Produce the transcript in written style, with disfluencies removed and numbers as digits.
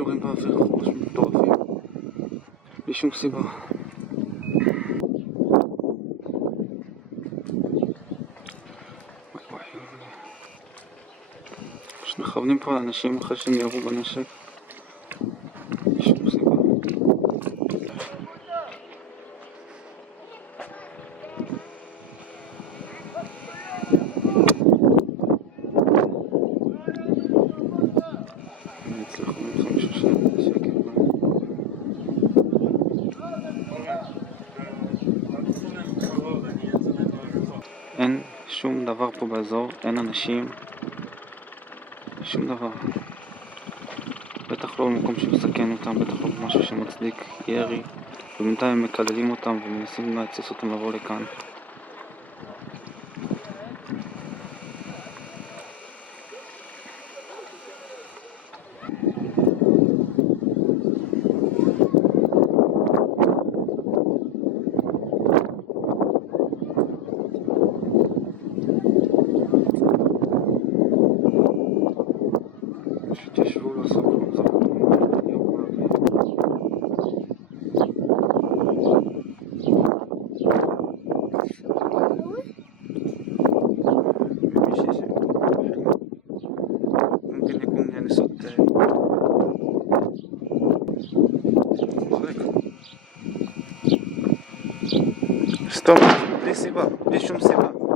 יורים באוויר, ממש מטורפים, בלי שום סיבה. פשוט מכוונים פה לאנשים אחרי שהם ירו בנשק, בלי שום סיבה. אין שום דבר פה באזור, אין אנשים, שום דבר. בטח לא במקום שמסכן אותם, בטח לא במשהו שמצדיק ירי, ובינתיים הם מקללים אותם ומנסים להציס אותם לבוא לכאן. תשבו לעשות כלום, זה ممكن يكون يعني صوت סתום, בלי סיבה, בלי שום סיבה.